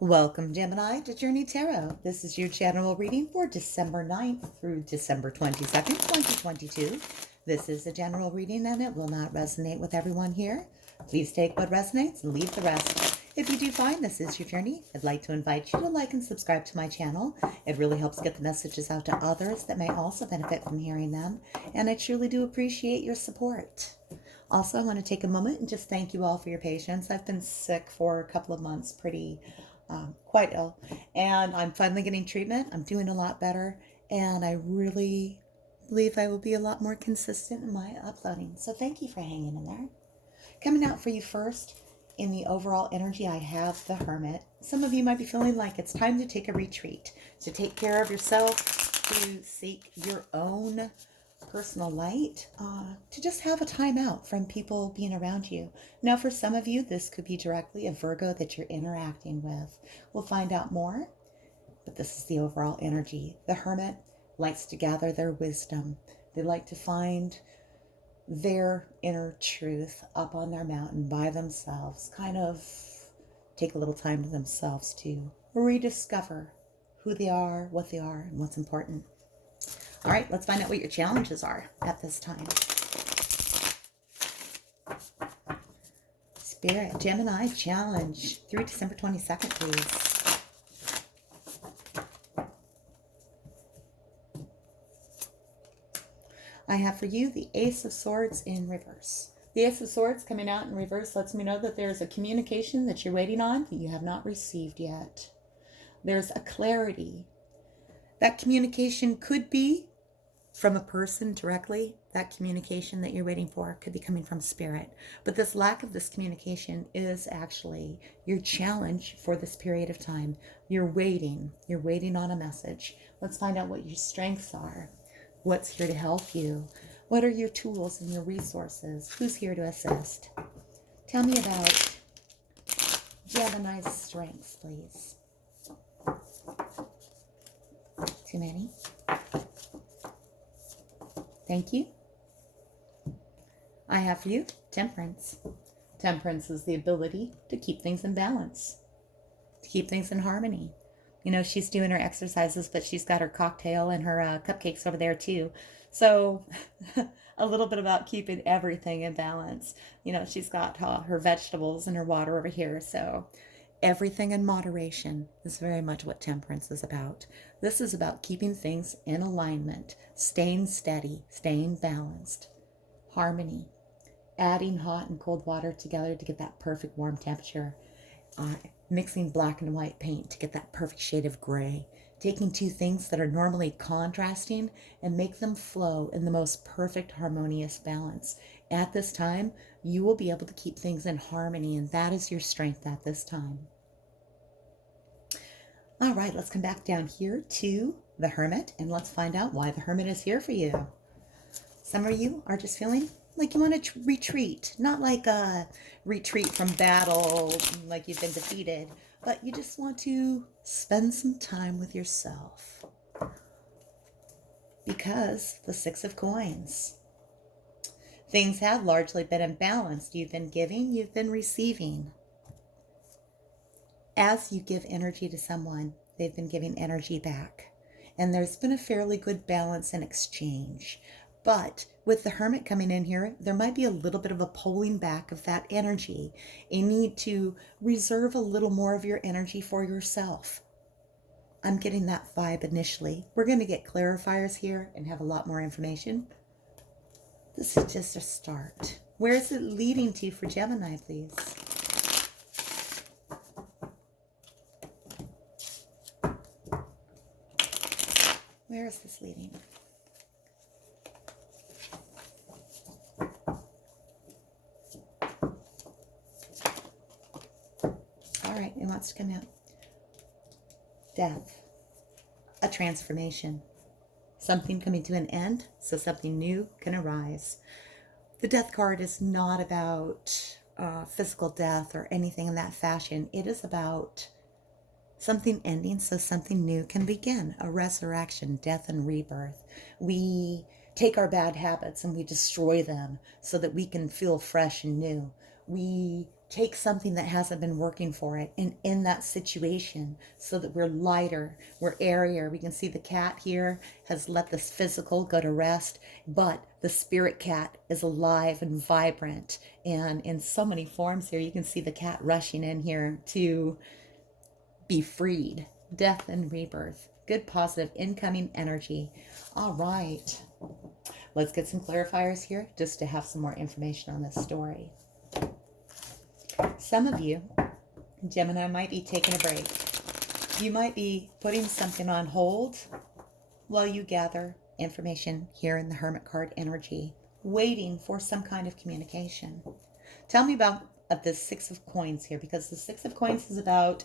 Welcome, Gemini, to Journey Tarot. This is your general reading for December 9th through December 22nd, 2022. This is a general reading and it will not resonate with everyone here. Please take what resonates and leave the rest. If you do find this is your journey, I'd like to invite you to like and subscribe to my channel. It really helps get the messages out to others that may also benefit from hearing them, and I truly do appreciate your support. Also, I want to take a moment and just thank you all for your patience. I've been sick for a couple of months, quite ill, and I'm finally getting treatment. I'm doing a lot better, and I really believe I will be a lot more consistent in my uploading. So thank you for hanging in there. Coming out for you first, in the overall energy, I have the Hermit. Some of you might be feeling like it's time to take a retreat, to take care of yourself, to seek your own personal light, to just have a time out from people being around you. Now, for some of you, this could be directly a Virgo that you're interacting with. We'll find out more, but this is the overall energy. The Hermit likes to gather their wisdom. They like to find their inner truth up on their mountain by themselves, kind of take a little time to themselves to rediscover who they are, and what's important. All right, let's find out what your challenges are at this time. Spirit, Gemini, challenge through December 22nd, please. I have for you the Ace of Swords in reverse. The Ace of Swords coming out in reverse lets me know that there's a communication that you're waiting on that you have not received yet. There's a clarity. That communication could be from a person directly. That communication that you're waiting for could be coming from spirit. But this lack of this communication is actually your challenge for this period of time. You're waiting on a message. Let's find out what your strengths are. What's here to help you? What are your tools and your resources? Who's here to assist? Tell me about Gemini's strengths, please. Too many? Thank you. I have for you Temperance. Temperance is the ability to keep things in balance, to keep things in harmony. You know, she's doing her exercises, but she's got her cocktail and her cupcakes over there too. So a little bit about keeping everything in balance. You know, she's got her vegetables and her water over here. So everything in moderation is very much what temperance is about. This is about keeping things in alignment, staying steady, staying balanced, harmony, adding hot and cold water together to get that perfect warm temperature, mixing black and white paint to get that perfect shade of gray, taking two things that are normally contrasting and make them flow in the most perfect harmonious balance. At this time, you will be able to keep things in harmony, and that is your strength at this time. All right, let's come back down here to the Hermit, and let's find out why the Hermit is here for you. Some of you are just feeling like you want to retreat, not like a retreat from battle, like you've been defeated, but you just want to spend some time with yourself. Because the Six of Coins. Things have largely been imbalanced. You've been giving, you've been receiving. As you give energy to someone, they've been giving energy back. And there's been a fairly good balance in exchange. But with the Hermit coming in here, there might be a little bit of a pulling back of that energy. You need to reserve a little more of your energy for yourself. I'm getting that vibe initially. We're going to get clarifiers here and have a lot more information. This is just a start. Where is it leading to for Gemini, please? Where is this leading? All right, it wants to come out. Death. A transformation. Something coming to an end, so something new can arise. The Death card is not about physical death or anything in that fashion. It is about something ending so something new can begin. A resurrection, death and rebirth. We take our bad habits and we destroy them so that we can feel fresh and new. We take something that hasn't been working for it and in that situation so that we're lighter, we're airier. We can see the cat here has let this physical go to rest, but the spirit cat is alive and vibrant and in so many forms here. You can see the cat rushing in here to be freed. Death and rebirth. Good positive incoming energy. All right. Let's get some clarifiers here just to have some more information on this story. Some of you, Gemini, might be taking a break. You might be putting something on hold while you gather information here in the Hermit card energy, waiting for some kind of communication. Tell me about the Six of Coins here, because the Six of Coins is about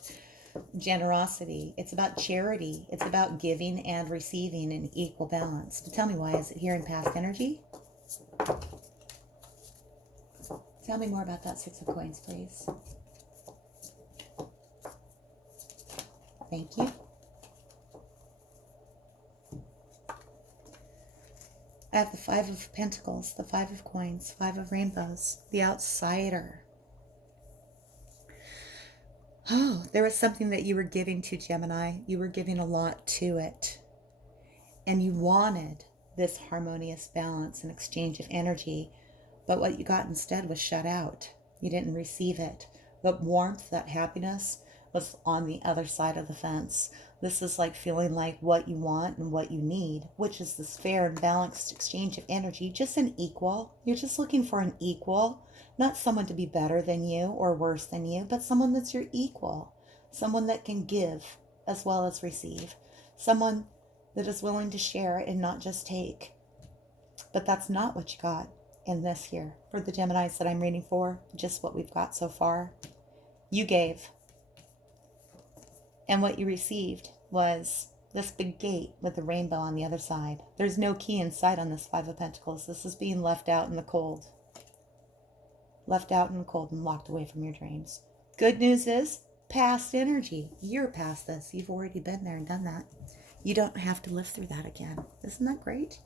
generosity. It's about charity. It's about giving and receiving in equal balance. But tell me, why is it here in past energy? Tell me more about that Six of Coins, please. Thank you. I have the Five of Pentacles, the Five of Coins, Five of Rainbows, the outsider. Oh, there was something that you were giving to, Gemini. You were giving a lot to it. And you wanted this harmonious balance and exchange of energy. But what you got instead was shut out. You didn't receive it. That warmth, that happiness was on the other side of the fence. This is like feeling like what you want and what you need, which is this fair and balanced exchange of energy, just an equal. You're just looking for an equal, not someone to be better than you or worse than you, but someone that's your equal, someone that can give as well as receive, someone that is willing to share and not just take. But that's not what you got in this here. For the Geminis that I'm reading for, just what we've got so far. You gave. And what you received was this big gate with the rainbow on the other side. There's no key in sight on this Five of Pentacles. This is being left out in the cold. Left out in the cold and locked away from your dreams. Good news is, past energy. You're past this. You've already been there and done that. You don't have to live through that again. Isn't that great?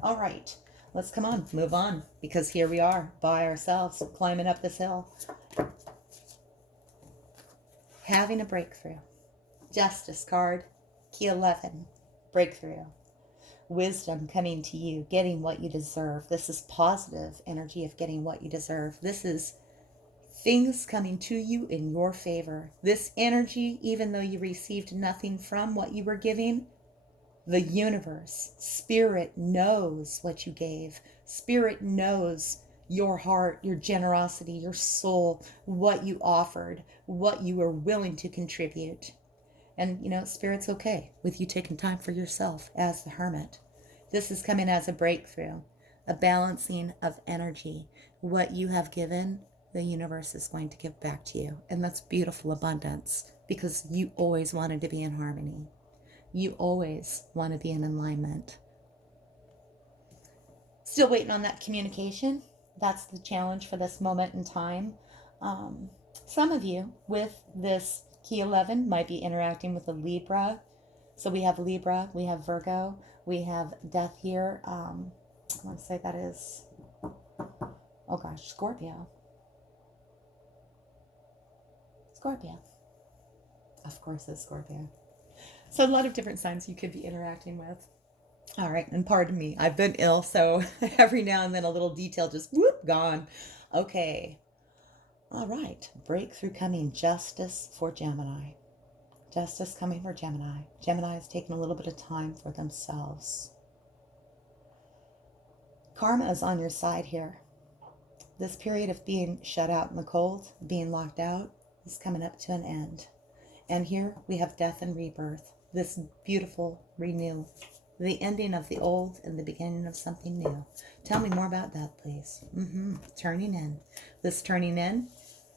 All right. Let's come on, move on, because here we are by ourselves, climbing up this hill. Having a breakthrough. Justice card, key 11, breakthrough. Wisdom coming to you, getting what you deserve. This is positive energy of getting what you deserve. This is things coming to you in your favor. This energy, even though you received nothing from what you were giving, the universe, spirit knows what you gave. Spirit knows your heart, your generosity, your soul, what you offered, what you were willing to contribute. And, you know, Spirit's okay with you taking time for yourself as the Hermit. This is coming as a breakthrough, a balancing of energy. What you have given, the universe is going to give back to you. And that's beautiful abundance, because you always wanted to be in harmony. You always want to be in alignment. Still waiting on that communication. That's the challenge for this moment in time. Some of you with this key 11 might be interacting with a Libra. So we have Libra, we have Virgo, we have Death here. I want to say that is, oh gosh, Scorpio. Scorpio. Of course it's Scorpio. So a lot of different signs you could be interacting with. All right, and pardon me, I've been ill, so every now and then a little detail just whoop, gone. Okay. All right, breakthrough coming, justice for Gemini. Justice coming for Gemini. Gemini is taking a little bit of time for themselves. Karma is on your side here. This period of being shut out in the cold, being locked out, is coming up to an end. And here we have death and rebirth. This beautiful renewal. The ending of the old and the beginning of something new. Tell me more about that, please. Turning in. This turning in,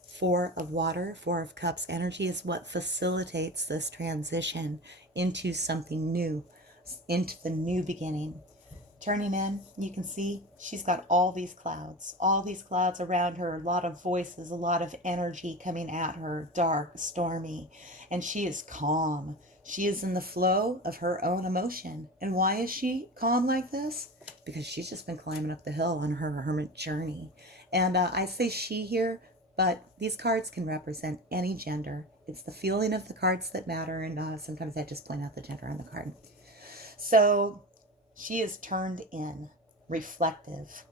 Four of Water, Four of Cups energy is what facilitates this transition into something new, into the new beginning. Turning in, you can see she's got all these clouds around her, a lot of voices, a lot of energy coming at her, dark, stormy, and she is calm. She is in the flow of her own emotion. And why is she calm like this? Because she's just been climbing up the hill on her hermit journey. And I say she here, But these cards can represent any gender. It's the feeling of the cards that matter, and sometimes I just point out the gender on the card. So she is turned in, reflective.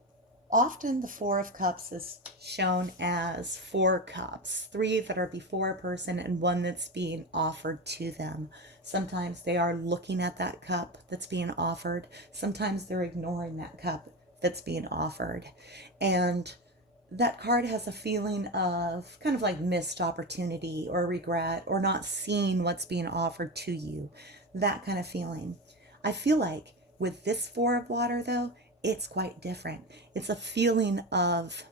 Often the Four of Cups is shown as 4 cups, 3 that are before a person and 1 that's being offered to them. Sometimes they are looking at that cup that's being offered. Sometimes they're ignoring that cup that's being offered. And that card has a feeling of kind of like missed opportunity or regret or not seeing what's being offered to you. That kind of feeling. I feel like with this 4 of water, though, it's quite different. It's a feeling of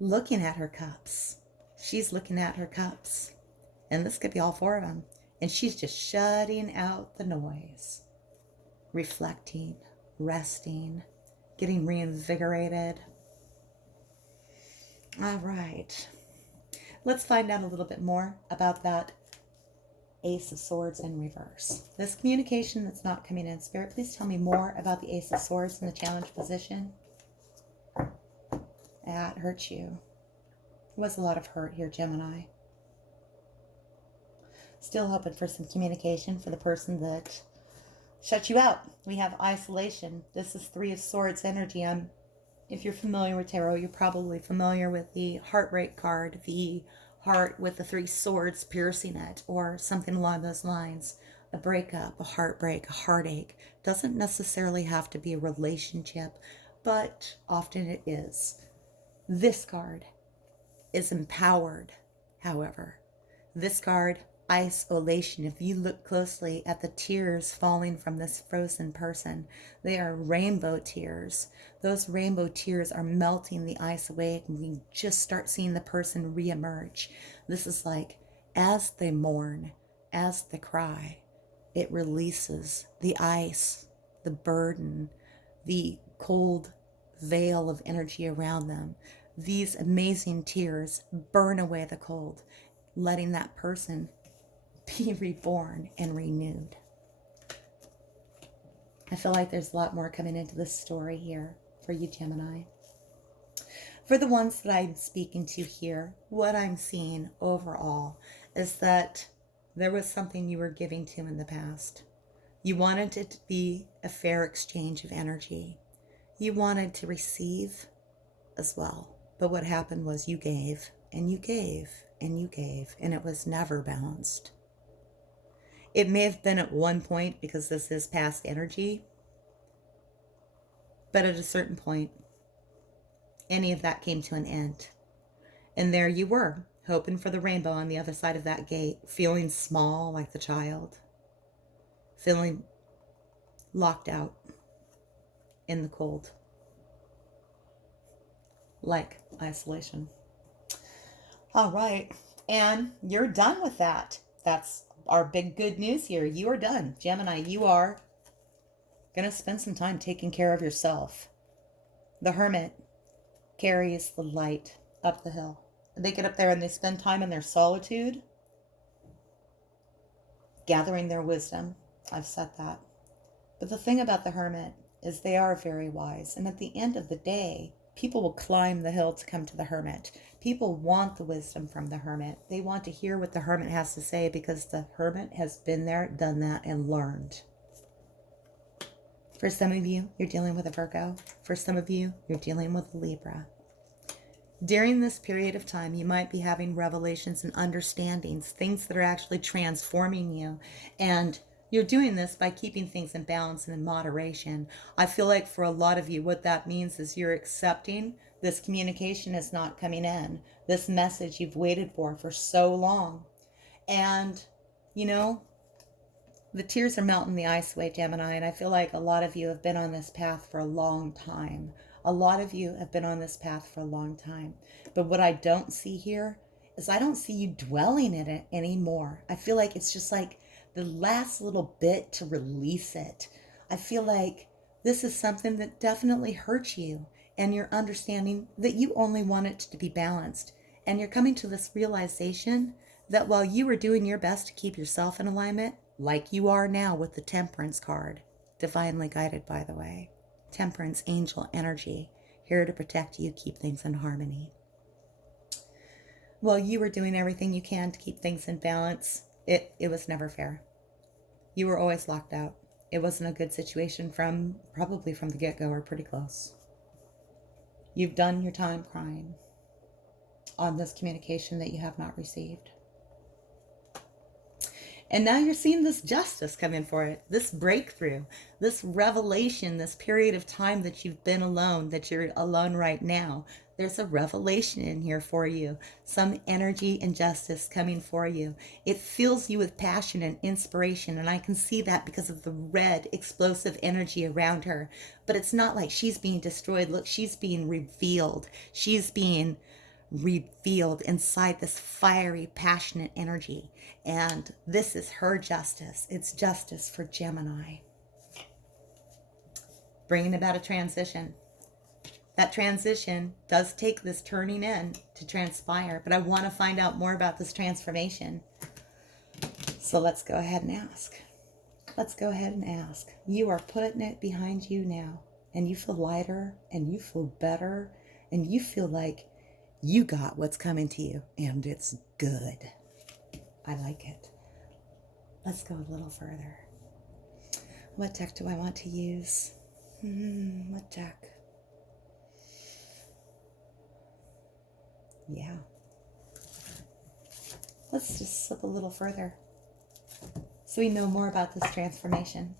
looking at her cups. She's looking at her cups. And this could be all 4 of them. And she's just shutting out the noise. Reflecting, resting, getting reinvigorated. All right. Let's find out a little bit more about that Ace of Swords in reverse. This communication that's not coming in. Spirit, please tell me more about the Ace of Swords in the challenge position. That hurts you. There was a lot of hurt here, Gemini. Still hoping for some communication for the person that shut you out. We have isolation. This is 3 of Swords energy. If you're familiar with tarot, you're probably familiar with the heartbreak card, the heart with the 3 swords piercing it, or something along those lines. A breakup, a heartbreak, a heartache. Doesn't necessarily have to be a relationship, but often it is. This card is empowered, however. This card, isolation. If you look closely at the tears falling from this frozen person, they are rainbow tears. Those rainbow tears are melting the ice away, and we just start seeing the person reemerge. This is like, as they mourn, as they cry, it releases the ice, the burden, the cold veil of energy around them. These amazing tears burn away the cold, letting that person be reborn and renewed. I feel like there's a lot more coming into this story here for you, Gemini. For the ones that I'm speaking to here, what I'm seeing overall is that there was something you were giving to in the past. You wanted it to be a fair exchange of energy. You wanted to receive as well. But what happened was you gave, and you gave, and you gave, and it was never balanced. It may have been at one point because this is past energy, but at a certain point, any of that came to an end. And there you were, hoping for the rainbow on the other side of that gate, feeling small like the child, feeling locked out in the cold, like isolation. All right, and you're done with that. That's our big good news here. You are done. Gemini, you are going to spend some time taking care of yourself. The Hermit carries the light up the hill. They get up there and they spend time in their solitude, gathering their wisdom. I've said that. But the thing about the Hermit is they are very wise. And at the end of the day, people will climb the hill to come to the Hermit. People want the wisdom from the Hermit. They want to hear what the Hermit has to say because the Hermit has been there, done that, and learned. For some of you, you're dealing with a Virgo. For some of you, you're dealing with a Libra. During this period of time, you might be having revelations and understandings, things that are actually transforming you. And you're doing this by keeping things in balance and in moderation. I feel like for a lot of you, what that means is you're accepting this communication is not coming in. This message you've waited for so long. And, you know, the tears are melting the ice away, Gemini. And I feel like a lot of you have been on this path for a long time. A lot of you have been on this path for a long time. But what I don't see here is I don't see you dwelling in it anymore. I feel like it's just like the last little bit to release it. I feel like this is something that definitely hurts you, and you're understanding that you only want it to be balanced. And you're coming to this realization that while you were doing your best to keep yourself in alignment, like you are now with the Temperance card, divinely guided, by the way, Temperance angel energy, here to protect you, keep things in harmony. Well, you were doing everything you can to keep things in balance. It was never fair. You were always locked out. It wasn't a good situation probably from the get-go or pretty close. You've done your time crying on this communication that you have not received. And now you're seeing this justice come in for it, this breakthrough, this revelation, this period of time that you've been alone, that you're alone right now. There's a revelation in here for you, some energy and justice coming for you. It fills you with passion and inspiration, and I can see that because of the red, explosive energy around her. But it's not like she's being destroyed. Look, she's being revealed. She's being revealed inside this fiery, passionate energy. And this is her justice. It's justice for Gemini. Bringing about a transition. That transition does take this turning in to transpire, but I want to find out more about this transformation. So let's go ahead and ask. Let's go ahead and ask. You are putting it behind you now, and you feel lighter, and you feel better, and you feel like you got what's coming to you, and it's good. I like it. Let's go a little further. What deck do I want to use? What deck? Yeah. Let's just slip a little further so we know more about this transformation.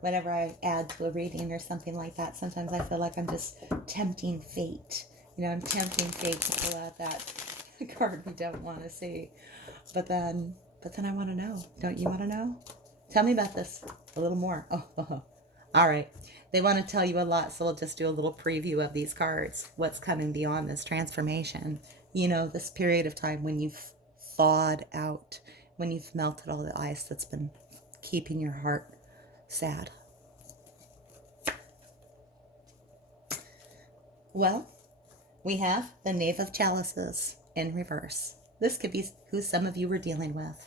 Whenever I add to a reading or something like that, sometimes I feel like I'm just tempting fate. You know, I'm tempting fate to pull out that card we don't want to see. But then I want to know. Don't you want to know? Tell me about this a little more. Oh. All right. They want to tell you a lot, so we'll just do a little preview of these cards. What's coming beyond this transformation? You know, this period of time when you've thawed out, when you've melted all the ice that's been keeping your heart sad. Well, we have the Knave of Chalices in reverse. This could be who some of you were dealing with.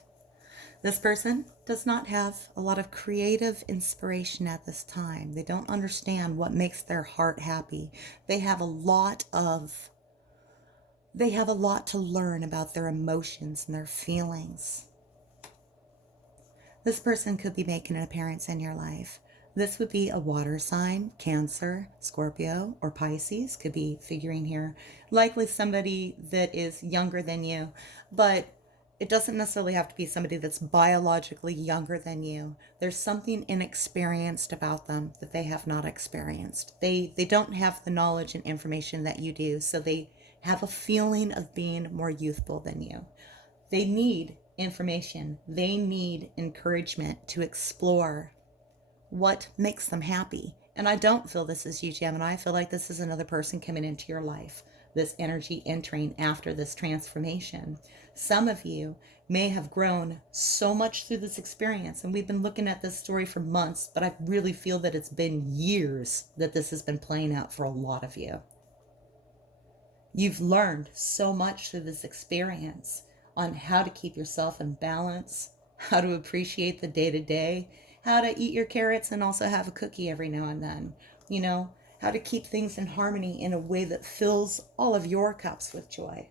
This person does not have a lot of creative inspiration at this time. They don't understand what makes their heart happy. They have a lot to learn about their emotions and their feelings. This person could be making an appearance in your life. This would be a water sign, Cancer, Scorpio, or Pisces could be figuring here. Likely somebody that is younger than you, but it doesn't necessarily have to be somebody that's biologically younger than you. There's something inexperienced about them that they have not experienced. They don't have the knowledge and information that you do, so they have a feeling of being more youthful than you. They need information. They need encouragement to explore what makes them happy. And I don't feel this is you, Gemini. I feel like this is another person coming into your life, this energy entering after this transformation. Some of you may have grown so much through this experience, and we've been looking at this story for months, but I really feel that it's been years that this has been playing out for a lot of you. You've learned so much through this experience on how to keep yourself in balance, how to appreciate the day-to-day, how to eat your carrots and also have a cookie every now and then, you know, how to keep things in harmony in a way that fills all of your cups with joy.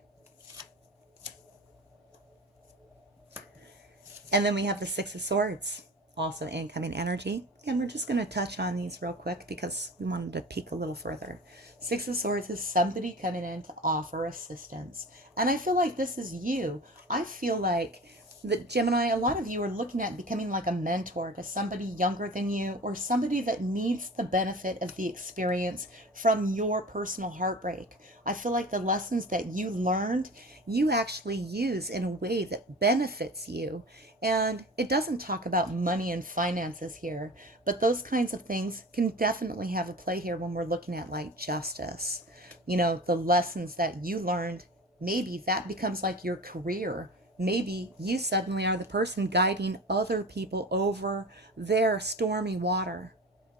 And then we have the Six of Swords, also incoming energy. And we're just going to touch on these real quick because we wanted to peek a little further. Six of Swords is somebody coming in to offer assistance. And I feel like this is you. I feel like that, Gemini, a lot of you are looking at becoming like a mentor to somebody younger than you, or somebody that needs the benefit of the experience from your personal heartbreak. I feel like the lessons that you learned, you actually use in a way that benefits you. And it doesn't talk about money and finances here, but those kinds of things can definitely have a play here when we're looking at like justice. You know, the lessons that you learned, maybe that becomes like your career. Maybe you suddenly are the person guiding other people over their stormy water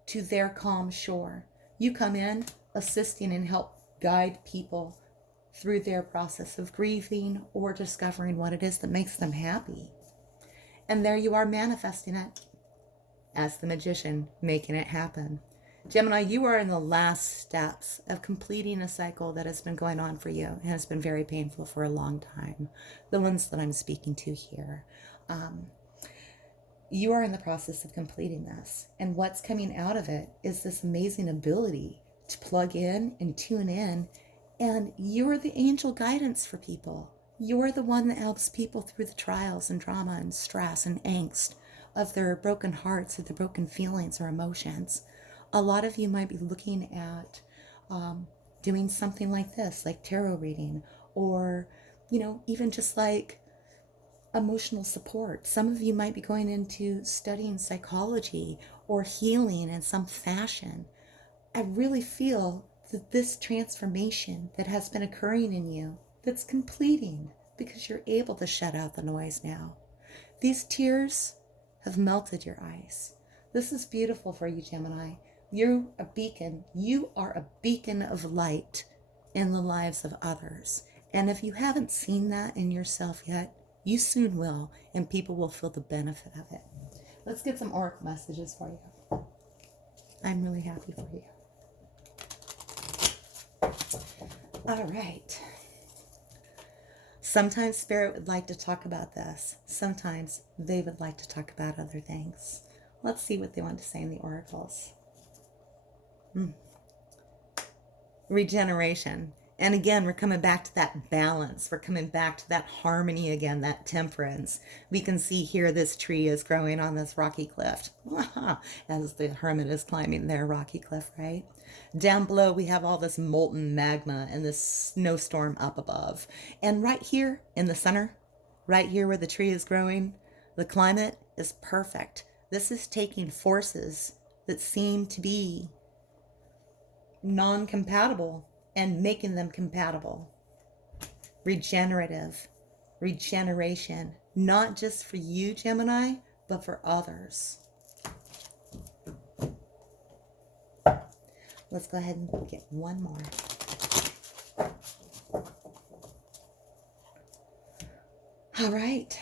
to their calm shore. You come in assisting and help guide people through their process of grieving or discovering what it is that makes them happy. And there you are manifesting it as the magician, making it happen. Gemini, you are in the last steps of completing a cycle that has been going on for you and has been very painful for a long time. The ones that I'm speaking to here. You are in the process of completing this. And what's coming out of it is this amazing ability to plug in and tune in. And you're the angel guidance for people. You're the one that helps people through the trials and drama and stress and angst of their broken hearts or their broken feelings or emotions. A lot of you might be looking at doing something like this, like tarot reading, or, even just like emotional support. Some of you might be going into studying psychology or healing in some fashion. I really feel that this transformation that has been occurring in you, that's completing because you're able to shut out the noise now. These tears have melted your ice. This is beautiful for you, Gemini. You're a beacon. You are a beacon of light in the lives of others. And if you haven't seen that in yourself yet, you soon will, and people will feel the benefit of it. Let's get some oracle messages for you. I'm really happy for you. All right. Sometimes Spirit would like to talk about this. Sometimes they would like to talk about other things. Let's see what they want to say in the oracles. Regeneration. And again, we're coming back to that balance. We're coming back to that harmony again, that temperance. We can see here this tree is growing on this rocky cliff as the hermit is climbing their rocky cliff, right? Down below, we have all this molten magma and this snowstorm up above. And right here in the center, right here where the tree is growing, the climate is perfect. This is taking forces that seem to be non-compatible and making them compatible. Regenerative, regeneration, not just for you, Gemini, but for others. Let's go ahead and get one more. All right.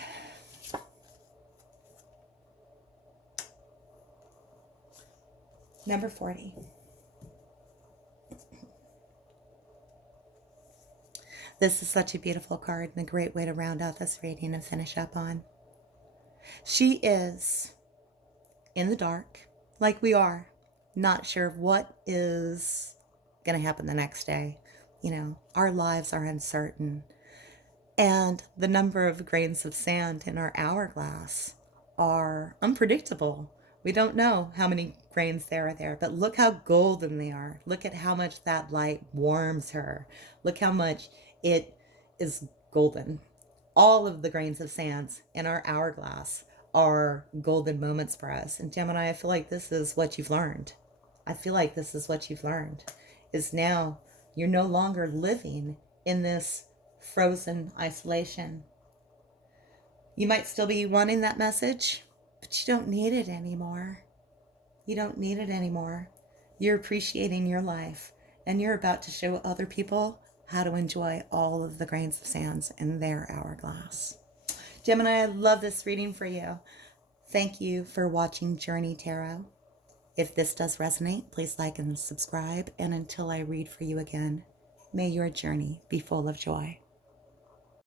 Number 40. This is such a beautiful card and a great way to round out this reading and finish up on. She is in the dark, like we are, not sure of what is going to happen the next day. Our lives are uncertain. And the number of grains of sand in our hourglass are unpredictable. We don't know how many grains there are there, but look how golden they are. Look at how much that light warms her. Look how much it is golden. All of the grains of sands in our hourglass are golden moments for us. And Gemini, I feel like this is what you've learned. Is now you're no longer living in this frozen isolation. You might still be wanting that message, but you don't need it anymore. You're appreciating your life, and you're about to show other people how to enjoy all of the grains of sands in their hourglass. Gemini, I love this reading for you. Thank you for watching Journey Tarot. If this does resonate, please like and subscribe. And until I read for you again, may your journey be full of joy.